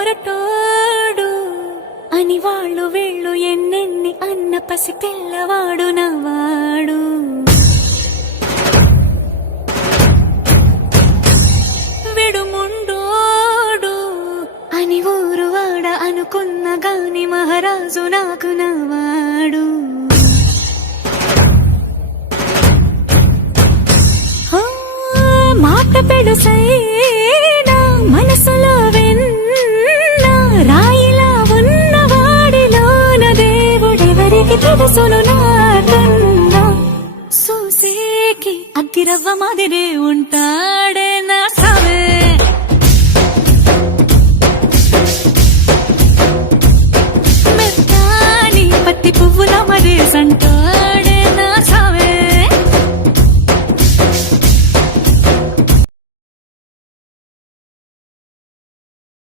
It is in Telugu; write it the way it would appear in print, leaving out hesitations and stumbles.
మొరటోడు అని వాళ్ళు వీళ్ళు ఎన్నెన్ని అన్న పసి పిల్లవాడు నవ్వాడు. విడుముండోడు అని ఊరు వాడ అనుకున్న గాని మహారాజు నాకు నవ్వాడు. మాట పెడుసైనా మనసులో వెన్న రాయిలా ఉన్నవాడిలోన దేవుడెవరికి తెలుసును నాకన్నా. సూసేకి అగ్గిరవ్వ మాదిరి